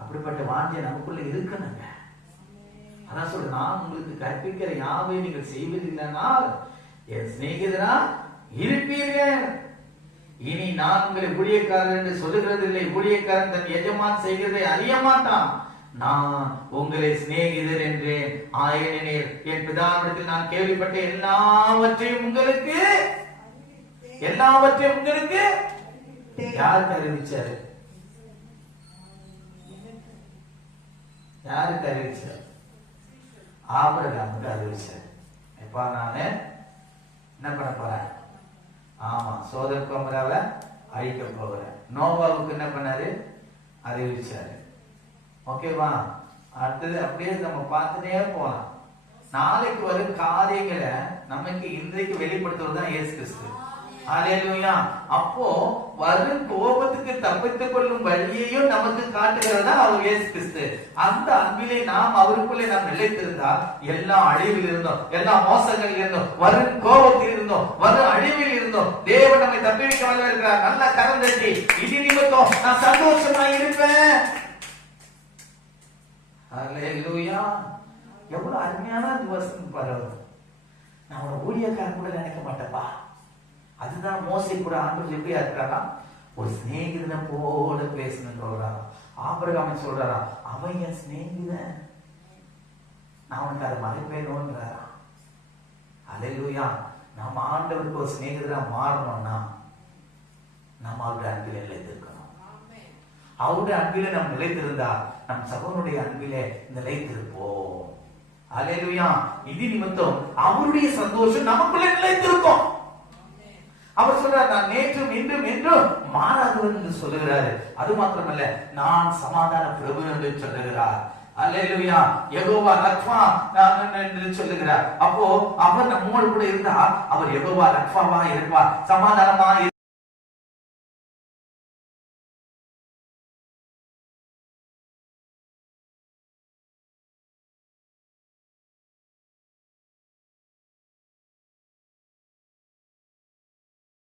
அப்படிப்பட்ட வாஞ்சை நமக்குள்ள இருக்கணுங்க. அதான் சொல்ற, நான் உங்களுக்கு கற்பிக்கிற யாவை நீங்கள் செய்வதில்லைனால் என் சிநேகிதரா இருப்பீர்கள். இனி நான் உங்களை ஊழியக்காரர் என்று சொல்லுகிறது இல்லை. ஊழியக்காரன் தன் எஜமான் செய்கிறதை அறிய மாட்டான். நான் உங்களை சிநேகிதர் என்றேன். ஆயனேர், என் பிதாவிடத்தில் நான் கேள்விப்பட்ட எல்லாவற்றையும் உங்களுக்கு யாருக்கு அறிவிச்சாரு? யாருக்கு அறிவிச்சார்? ஆபிரகாமுக்கு அறிவிச்சார். இப்ப நானு என்ன பண்ண போறேன்? ஆமா, சோதம் குமராவை அழிக்க போகிறேன். நோவாவுக்கு என்ன பண்ணாரு? அறிவிச்சாரு. ஓகேவா? அடுத்தது அப்படியே நம்ம பார்த்துட்டே போலாம். நாளைக்கு வரும் காரியங்களை நமக்கு இன்றைக்கு வெளிப்படுத்துவதுதான் இயேசு கிறிஸ்து. ஹல்லேலூயா. அப்போ வரும் கோபத்துக்கு தப்பித்துக் கொள்ளும் வழியையும் நமக்கு காட்டுகிறதா அவர் இயேசு கிறிஸ்து. அந்த அன்பிலே நாம் அவருக்குள்ளே நாம் நிலைத்திருந்தால் எல்லா அழிவில் இருந்தோம், எல்லா மோசங்களில் இருந்தோம், வரும் கோபத்தில் இருந்தோம், வரும் அழிவில் இருந்தோம், தேவன் நம்மை தப்பிக்க வல்ல இருக்கிறார். நல்ல கரம் தட்டி, இது நிமித்தம் நான் சந்தோஷமா இருப்பேன். ஹல்லேலூயா. எவ்வளவு அருமையான வசனம் பாருங்க. நான் ஒரு ஊழியக்காரன் கூட நினைக்க மாட்டேப்பா. அதுதான் மோசே கூட ஆண்டவர் எப்படியா இருக்கிறாரா? ஒரு சிநேகிதனை போல பேசணும் சொல்றாரா. ஆபிரகாம் சொல்றாரா, அவன் என் சிநேகிதன், நான் அவனுக்கு அதை மறைப்பேனோன்றாரா. ஹல்லேலூயா. நம்ம ஆண்டவருக்கு ஒரு சிநேகிதரா மாறணும்னா நம்ம அவருடைய அன்பில் நிலைத்திருக்கணும். அவருடைய அன்பிலே நாம் நிலைத்திருந்தா நம் சகோதரனுடைய அன்பிலே நிலைத்திருப்போம். ஹல்லேலூயா. இது நிமித்தம் அவருடைய சந்தோஷம் நமக்குள்ளே நிலைத்திருக்கும். அவர் சொல்றார், நான் நேற்றும் இன்றும் என்றும் மாறாதவர் என்று சொல்லுகிறாரு. அது மாத்திரமல்ல, நான் சமாதான பிரபு என்று சொல்லுகிறார். அல்லேலூயா. யெகோவா ரஃபா என்று சொல்லுகிறார். அப்போ அவர் நம்மோடு கூட இருந்தா அவர் யெகோவா ரஃபாவா இருப்பார், சமாதானமா